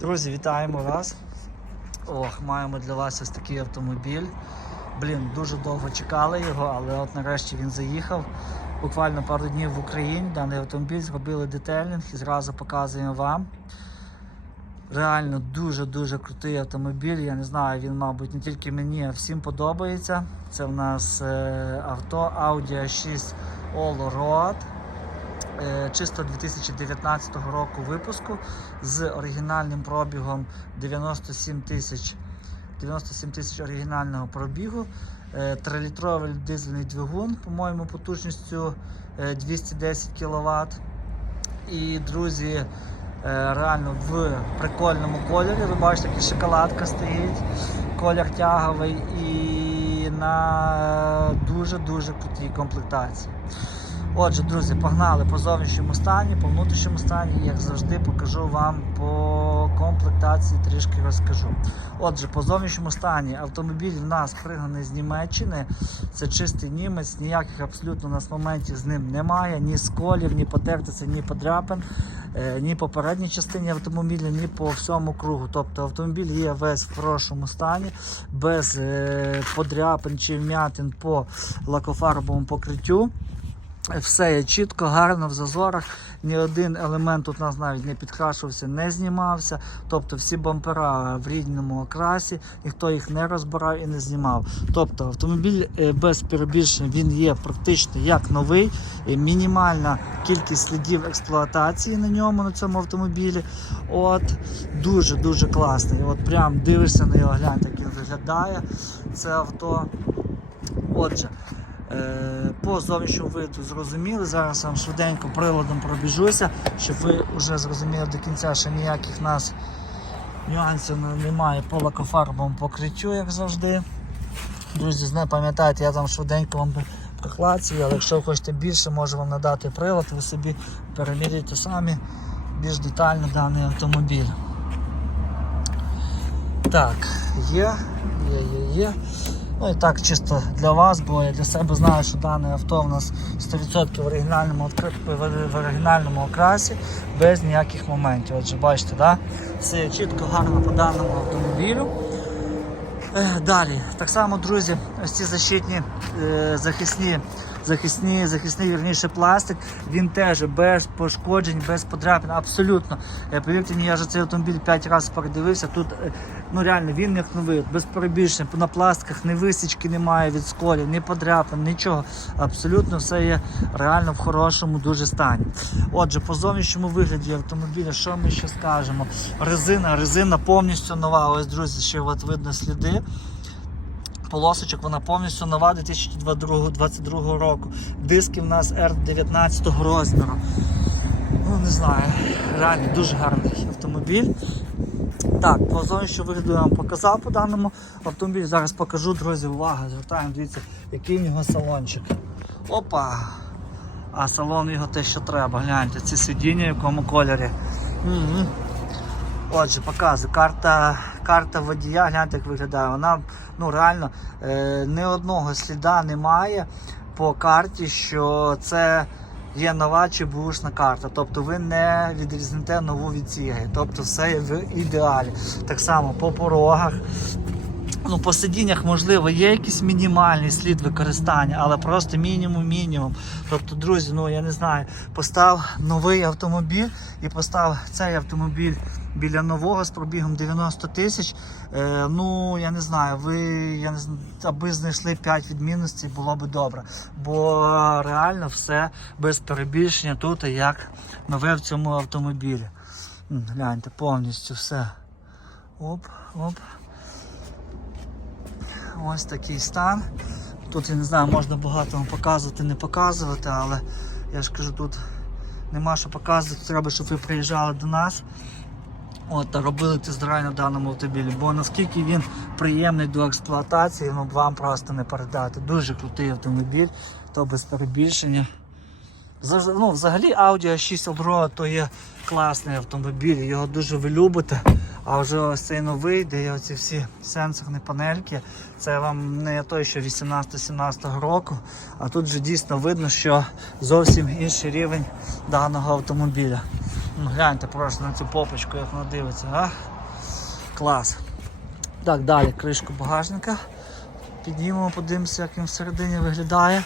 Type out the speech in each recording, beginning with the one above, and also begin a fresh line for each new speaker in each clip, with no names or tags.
Друзі, вітаємо вас. Ох, маємо для вас ось такий автомобіль. Блін, дуже довго чекали його, але от нарешті він заїхав. Буквально пару днів в Україні. Даний автомобіль зробили детейлінг і зразу показуємо вам. Реально дуже-дуже крутий автомобіль. Я не знаю, він, мабуть, не тільки мені, а всім подобається. Це в нас е, авто Audi A6 All Road. Е, чисто 2019 року випуску з оригінальним пробігом 97 тисяч 97 тисяч оригінального пробігу. 3-літровий дизельний двигун, по-моєму, потужністю е, 210 кВт. І, друзі, е, реально в прикольному кольорі. Ви бачите, як шоколадка стоїть, колір тяговий і на дуже-дуже крутій комплектації. Отже, друзі, погнали по зовнішньому стані, по внутрішньому стані, як завжди, покажу вам по комплектації, трішки розкажу. Отже, по зовнішньому стані автомобіль в нас пригнаний з Німеччини. Це чистий німець, ніяких абсолютно у нас моментів з ним немає, ні сколів, ні потертиці, ні подряпин, е, ні по передній частині автомобіля, ні по всьому кругу. Тобто автомобіль є весь в хорошому стані, без е, подряпин чи вмятин по лакофарбовому покриттю. Все є чітко, гарно в зазорах. Ні один елемент у нас навіть не підкрашувався, не знімався. Тобто всі бампера в рідному окрасі, ніхто їх не розбирав і не знімав. Тобто автомобіль е, без перебільшень він є практично як новий. І Мінімальна кількість слідів експлуатації на ньому, на цьому автомобілі. От Дуже-дуже класний. От прям дивишся на його, гляньте, як він виглядає. Це авто. Отже. Е, По зовнішньому виду зрозуміли. Зараз вам швиденько приладом пробіжуся, щоб ви вже зрозуміли до кінця, що ніяких нас нюансів немає по лакофарбовому покриттю, як завжди. Друзі, не пам'ятайте, я там швиденько вам проклацію, але якщо хочете більше, можу вам надати прилад, ви собі переміряйте самі більш детально даний автомобіль. Так, є, є, є, є. Ну і так чисто для вас, бо я для себе знаю, що дане авто в нас 100% в оригінальному, в оригінальному окрасі, без ніяких моментів. Отже, бачите, да? все чітко, гарно по даному автомобілю. Е, Далі, так само, друзі, ось ці защитні е, захисні, захисні, захисний вірніше пластик, він теж без пошкоджень, без подряпин, абсолютно. Е, Повірте мені, я вже цей автомобіль 5 разів передивився. Тут е, ну реально він як новий, без перебільшень, на пластиках ні висічки немає від сколів, ні подряпин, нічого. Абсолютно все є реально в хорошому дуже стані. Отже, по зовнішньому вигляді автомобіля, що ми ще скажемо? Резина, резина повністю нова. Ось, друзі, ще от видно сліди. Полосочок вона повністю нова 2022 року. Диски в нас R19 розміру. Ну, не знаю, реально дуже гарний автомобіль. Так, по зовнішньому вигляду я вам показав по даному автомобілю. Зараз покажу, друзі, увага, звертаємо, дивіться, який в нього салончик. Опа! А салон його те, що треба. Гляньте, ці сидіння в якому кольорі. М-м. Отже, показую. Карта карта водія, гляньте, як виглядає. Вона ну реально е, ні одного сліда немає по карті, що це є нова чи бушна карта. Тобто ви не відрізните нову від цієї. Тобто все є в ідеалі. Так само по порогах. Ну, по сидіннях, можливо, є якийсь мінімальний слід використання, але просто мінімум-мінімум. Тобто, друзі, ну я не знаю, постав новий автомобіль і постав цей автомобіль біля нового з пробігом 90 тисяч. Е, ну, я не знаю, ви я не знаю, аби знайшли 5 відмінностей, було би добре. Бо реально все без перебільшення тут, як нове в цьому автомобілі. Гляньте, повністю все. Оп, оп. Ось такий стан. Тут я не знаю, можна багато вам показувати, не показувати, але я ж кажу, тут нема що показувати, треба, щоб ви приїжджали до нас. От, робили тест-драйв на даному автомобілі, бо наскільки він приємний до експлуатації, ну вам просто не передати. Дуже крутий автомобіль, то без перебільшення. Ну, взагалі Audi A6 Allroad то є класний автомобіль, його дуже ви любите. А вже ось цей новий, де є оці всі сенсорні панельки, це вам не той, що 18-17 року, а тут вже дійсно видно, що зовсім інший рівень даного автомобіля. Ну, гляньте просто на цю попочку, як вона дивиться, а? Клас. Так, далі кришку багажника. Піднімемо, подивимося, як він всередині виглядає.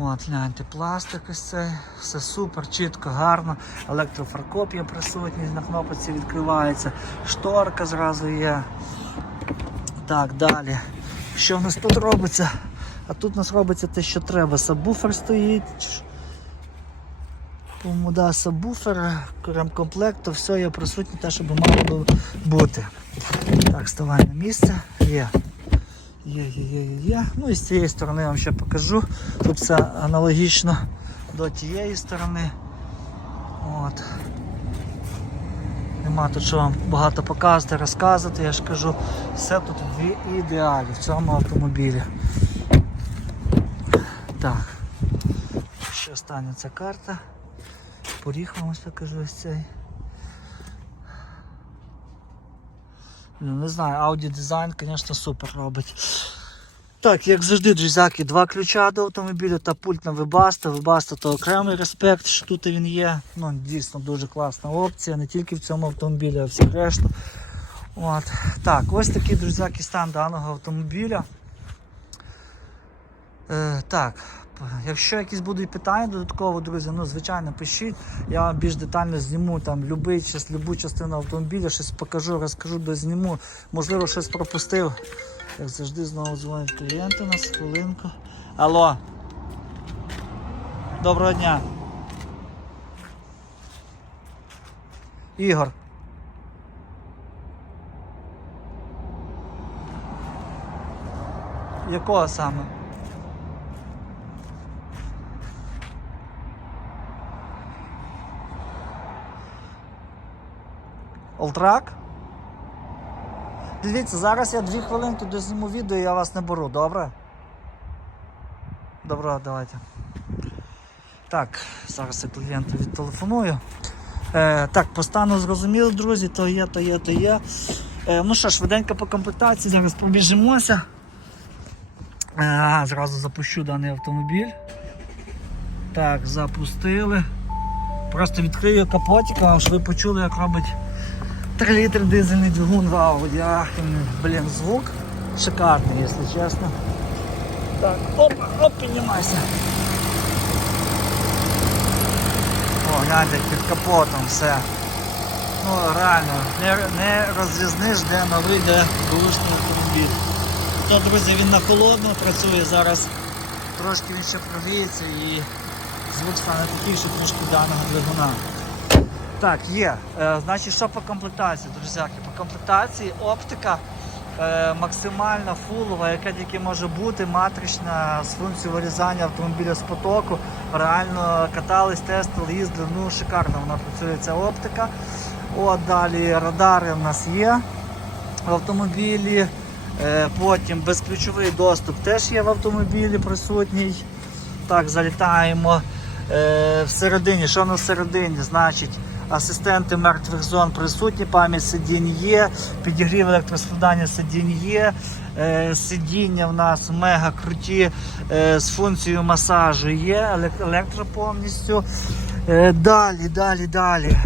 От, гляньте, пластик ось цей, все супер, чітко, гарно. Електрофаркоп є присутній, на кнопці відкривається, шторка зразу є. Так, далі. Що в нас тут робиться? А тут у нас робиться те, що треба. Сабвуфер стоїть. Тому да, сабвуфер, ремкомплект, то все є присутнє, те, що би мало бути. Так, вставай на місце. Є, є, є, є, є. Ну і з цієї сторони я вам ще покажу. Тут все аналогічно до тієї сторони. От. Нема тут що вам багато показувати, розказувати, я ж кажу, все тут в ідеалі в цьому автомобілі. Так. Ще остання ця карта. Поріг вам ось покажу ось цей. Ну, не знаю, Audi дизайн, звісно, супер робить. Так, як завжди, друзяки, два ключа до автомобіля та пульт на Webasto. Webasto то окремий респект, що тут він є. Ну, дійсно дуже класна опція, не тільки в цьому автомобілі, а всіх решту. От. Так, ось такий, друзяки, стан даного автомобіля. Е, так, якщо якісь будуть питання додатково, друзі, ну звичайно пишіть. Я вам більш детально зніму там любий, час, любу частину автомобіля, щось покажу, розкажу, дозніму. Можливо, щось пропустив. Як завжди, знову дзвонять клієнти нас, хвилинку. Алло. Доброго дня. Ігор. Якого саме? Олтрак? Дивіться, зараз я дві хвилинки дозніму відео і я вас не беру, добре? Добре, давайте. Так, зараз я клієнту відтелефоную. Е, так, по стану зрозуміло, друзі, то є, то є, то є. Е, ну що, швиденько по комплектації, зараз пробіжимося. Е, зразу запущу даний автомобіль. Так, запустили. Просто відкрию капотика, щоб ви почули, як робить 3 літри дизельний двигун в. Ах, блін, звук шикарний, якщо чесно. Так, опа, оп, піднімайся. О, гляньте, під капотом все. Ну, реально, не, не розрізниш, де новий, де бушний автомобіль. То, друзі, він на холодно працює зараз. Трошки він ще прогріється і звук стане такий, що трошки даного двигуна. Так, є. Е, значить, що по комплектації, друзяки? По комплектації оптика е, максимально фулова, яка тільки може бути, матрична з функцією вирізання автомобіля з потоку. Реально катались, тестили, їздили, ну шикарно вона працює ця оптика. От далі радари в нас є в автомобілі. Е, потім безключовий доступ теж є в автомобілі присутній. Так, залітаємо. Е, всередині, що на всередині? Значить, асистенти мертвих зон присутні, пам'ять сидінь є, підігрів електроскладання сидінь є. Е, сидіння в нас мега круті е, з функцією масажу є, електро повністю. Е, далі, далі, далі.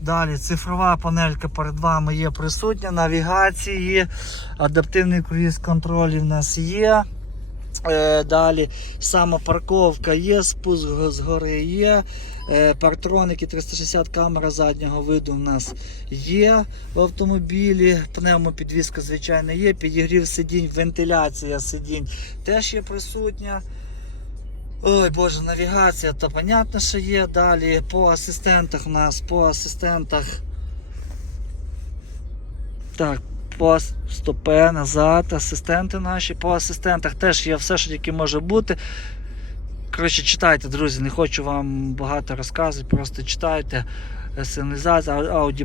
Далі цифрова панелька перед вами є присутня, навігації, адаптивний круїз контроль в нас є. Е, Далі сама парковка є, спуск з гори є. Е, Партроники 360 камера заднього виду в нас є в автомобілі. Пневмопідвізка, звичайно, є. Підігрів сидінь, вентиляція сидінь теж є присутня. Ой Боже, навігація, то понятно, що є. Далі по асистентах у нас, по асистентах. Так, по стопе назад, асистенти наші, по асистентах теж є все, що тільки може бути. Коротше, читайте, друзі, не хочу вам багато розказувати, просто читайте.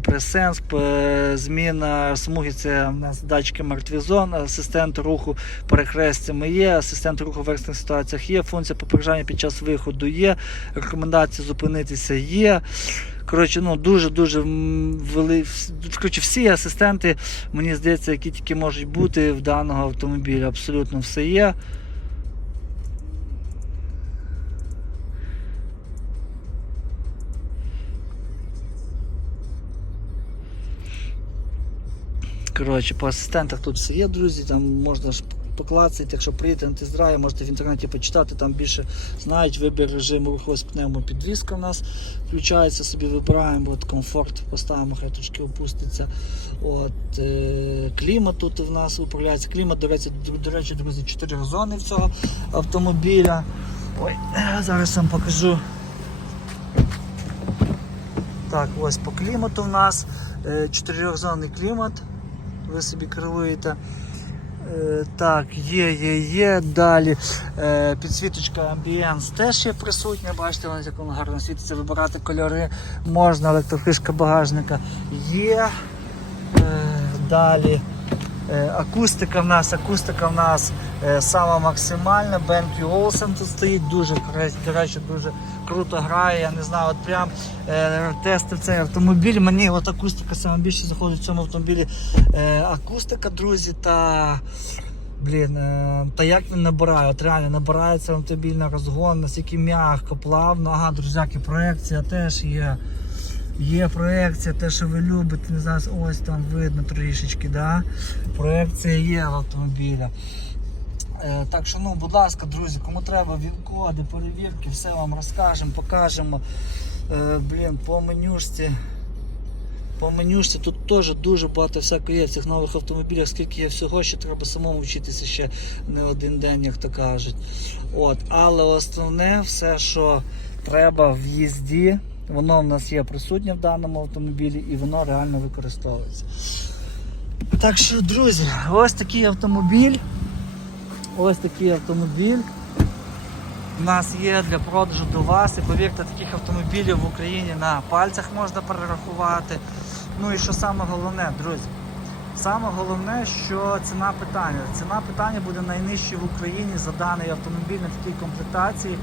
Presense, е, зміна смуги, це у нас датчики мертвих зон, асистент руху перехрестями є, асистент руху в екстрених ситуаціях є, функція попереджання під час виходу є, рекомендація зупинитися є. Коротше, ну дуже-дуже вели... коротше, всі асистенти, мені здається, які тільки можуть бути в даного автомобіля. Абсолютно все є. Коротше, по асистентах тут все є, друзі, там можна ж поклацати, якщо приїдете на тест-драйв, можете в інтернеті почитати, там більше знають вибір режиму рухової підвізка в нас включається, собі вибираємо, от комфорт поставимо, хай трошки опуститься. От, е, клімат тут в нас управляється. Клімат, до речі, до, речі, друзі, 4 зони в цього автомобіля. Ой, зараз вам покажу. Так, ось по клімату в нас е, чотирьохзонний клімат. Ви собі керуєте. Е, Так, є, є, є. Далі е, підсвіточка Ambience теж є присутня. Бачите, вона як вона гарно світиться, вибирати кольори можна, електрофишка багажника є. Е, Далі акустика в нас, акустика в нас е, сама максимальна. Бенкі Олсен тут стоїть, дуже до речі, дуже круто грає. Я не знаю, от прям е, тестив цей автомобіль. Мені от акустика саме більше заходить в цьому автомобілі. Е, акустика, друзі, та. Блін, е, та як він набирає, от реально набирається автомобіль на розгон, наскільки м'яко, плавно. Ага, друзяки, проекція теж є. Є проекція, те, що ви любите, не знаю, ось там видно трішечки, да? проекція є в автомобіля. Е, так що, ну, будь ласка, друзі, кому треба від- коди, перевірки, все вам розкажемо, покажемо. Е, блін, по менюшці. По менюшці тут теж дуже багато всякого є в цих нових автомобілях, скільки є всього, що треба самому вчитися ще не один день, як то кажуть. От, але основне все, що треба в їзді, воно в нас є присутнє в даному автомобілі і воно реально використовується. Так що, друзі, ось такий автомобіль. Ось такий автомобіль. У нас є для продажу до вас. І повірте, таких автомобілів в Україні на пальцях можна перерахувати. Ну і що саме головне, друзі? Саме головне, що ціна питання. Ціна питання буде найнижча в Україні за даний автомобіль на такій комплектації.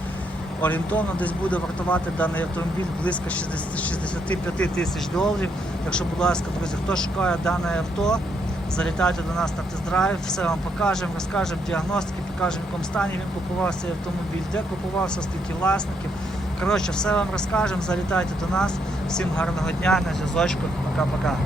Орієнтовно десь буде вартувати даний автомобіль близько 60 65 тисяч доларів. Так що, будь ласка, друзі, хто шукає дане авто, залітайте до нас на тест-драйв, все вам покажемо, розкажемо діагностики, покажемо, в якому стані він купував цей автомобіль, де купувався, скільки власників. Коротше, все вам розкажемо, залітайте до нас. Всім гарного дня, на зв'язочку. Пока-пока.